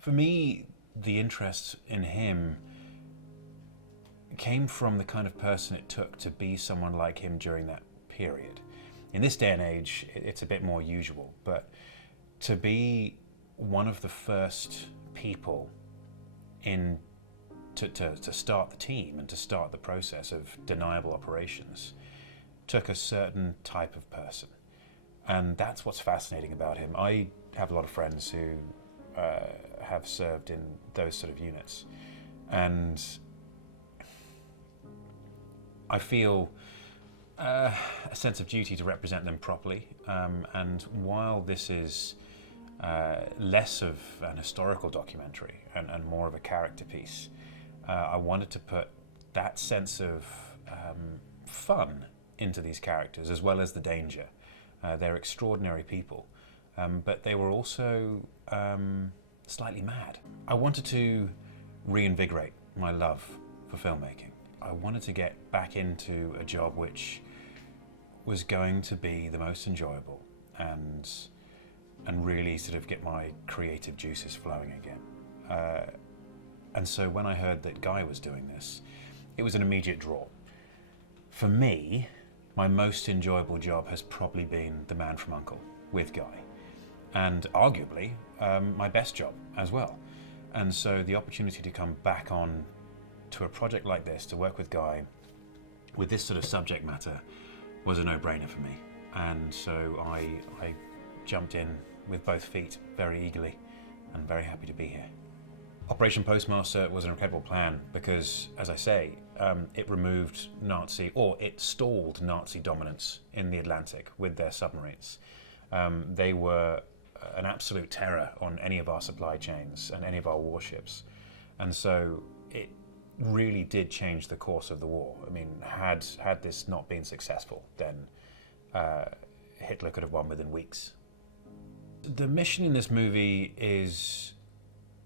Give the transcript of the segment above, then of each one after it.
For me, the interest in him came from the kind of person it took to be someone like him during that period. In this day and age, it's a bit more usual, but to be one of the first people to start the team and to start the process of deniable operations took a certain type of person. And that's what's fascinating about him. I have a lot of friends who have served in those sort of units, and I feel a sense of duty to represent them properly. And while this is less of an historical documentary and more of a character piece, I wanted to put that sense of fun into these characters as well as the danger. They're extraordinary people, but they were also slightly mad. I wanted to reinvigorate my love for filmmaking. I wanted to get back into a job which was going to be the most enjoyable and really sort of get my creative juices flowing again. And so when I heard that Guy was doing this, it was an immediate draw. For me, my most enjoyable job has probably been The Man from U.N.C.L.E. with Guy, and arguably my best job as well. And so the opportunity to come back on to a project like this, to work with Guy with this sort of subject matter, was a no-brainer for me. And so I jumped in with both feet very eagerly and very happy to be here. Operation Postmaster was an incredible plan because, as I say, it removed it stalled Nazi dominance in the Atlantic with their submarines. They were an absolute terror on any of our supply chains and any of our warships. And so it really did change the course of the war. I mean, had this not been successful, then Hitler could have won within weeks. The mission in this movie is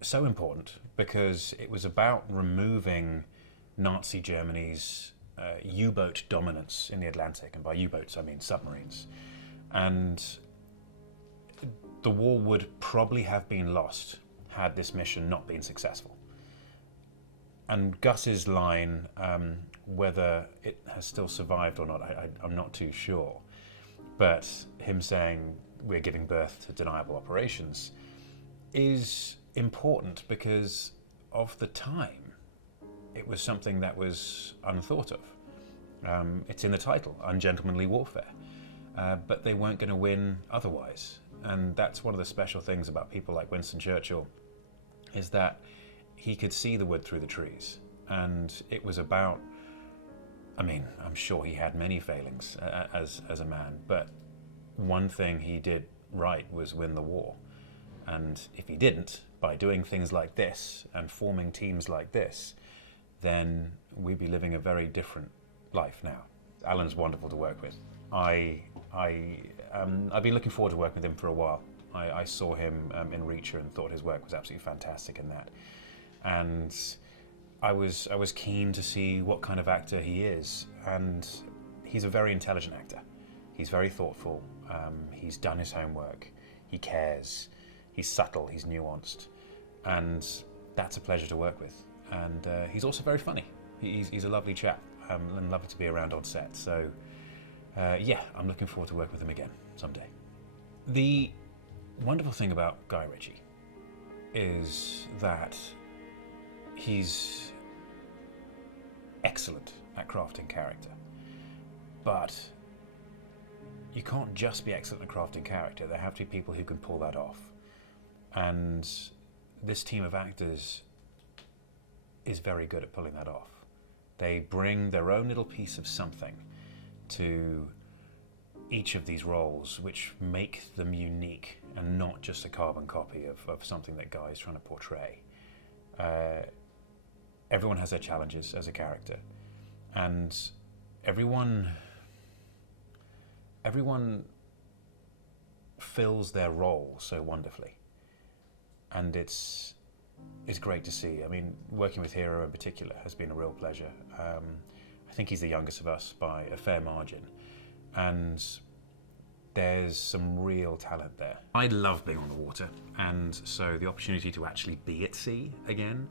so important because it was about removing Nazi Germany's U-boat dominance in the Atlantic, and by U-boats I mean submarines. And the war would probably have been lost had this mission not been successful. And Gus's line, whether it has still survived or not, I'm not too sure, but him saying we're giving birth to deniable operations is important because of the time. It was something that was unthought of. It's in the title, Ungentlemanly warfare, but they weren't going to win otherwise. And that's one of the special things about people like Winston Churchill, is that he could see the wood through the trees. And it was about, I mean, I'm sure he had many failings as a man, but one thing he did right was win the war. And if he didn't, by doing things like this and forming teams like this, then we'd be living a very different life now. Alan's wonderful to work with. I've been looking forward to working with him for a while. I saw him in Reacher and thought his work was absolutely fantastic in that. And I was keen to see what kind of actor he is. And he's a very intelligent actor. He's very thoughtful. He's done his homework. He cares. He's subtle. He's nuanced. And that's a pleasure to work with. And he's also very funny. He's a lovely chap and lovely to be around on set. So yeah, I'm looking forward to working with him again someday. The wonderful thing about Guy Ritchie is that he's excellent at crafting character, but you can't just be excellent at crafting character. There have to be people who can pull that off. And this team of actors is very good at pulling that off. They bring their own little piece of something to each of these roles, which make them unique and not just a carbon copy of something that Guy is trying to portray. Everyone has their challenges as a character, and everyone fills their role so wonderfully. And it's is great to see. I mean, working with Hero in particular has been a real pleasure. I think he's the youngest of us by a fair margin, and there's some real talent there. I love being on the water, and so the opportunity to actually be at sea again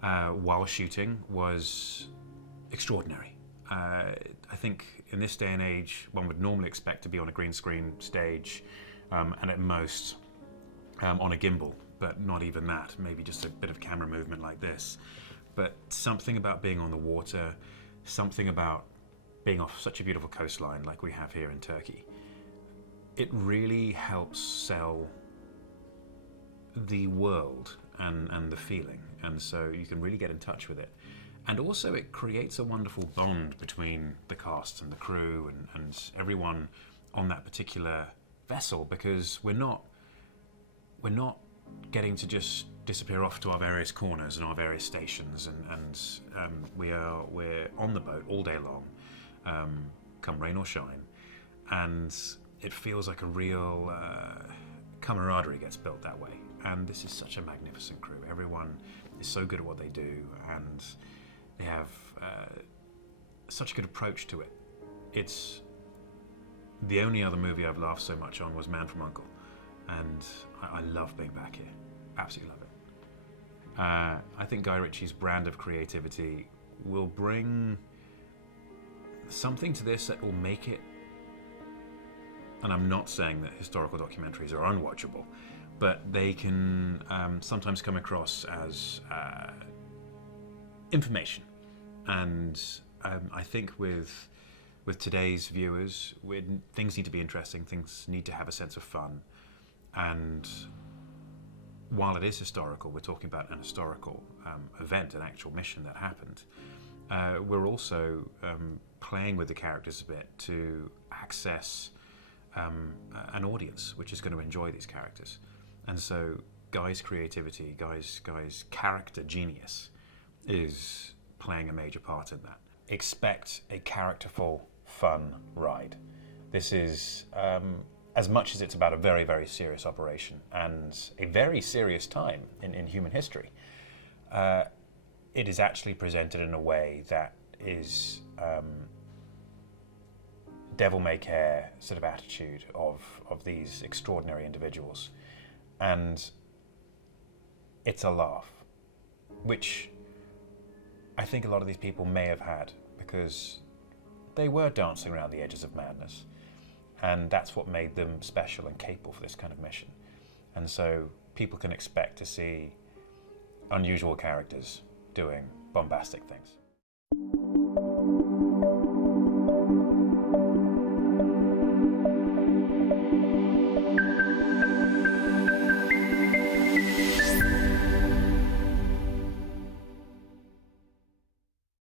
while shooting was extraordinary. I think in this day and age, one would normally expect to be on a green screen stage and at most on a gimbal, but not even that, maybe just a bit of camera movement like this. But something about being on the water, something about being off such a beautiful coastline like we have here in Turkey, it really helps sell the world and the feeling, and so you can really get in touch with it. And also it creates a wonderful bond between the cast and the crew and everyone on that particular vessel, because we're not getting to just disappear off to our various corners and our various stations, and we're on the boat all day long, come rain or shine, and it feels like a real camaraderie gets built that way. And this is such a magnificent crew. Everyone is so good at what they do, and they have such a good approach to it. It's the only other movie I've laughed so much on was Man from U.N.C.L.E., and I love being back here. Absolutely love it. I think Guy Ritchie's brand of creativity will bring something to this that will make it, and I'm not saying that historical documentaries are unwatchable, but they can sometimes come across as information. And I think with today's viewers, things need to be interesting, things need to have a sense of fun. And while it is historical, we're talking about an historical event, an actual mission that happened. We're also playing with the characters a bit to access an audience which is going to enjoy these characters. And so Guy's creativity, Guy's character genius is playing a major part in that. Expect a characterful, fun ride. This is, as much as it's about a very, very serious operation and a very serious time in human history, it is actually presented in a way that is devil-may-care sort of attitude of these extraordinary individuals. And it's a laugh, which I think a lot of these people may have had because they were dancing around the edges of madness. And that's what made them special and capable for this kind of mission. And so people can expect to see unusual characters doing bombastic things.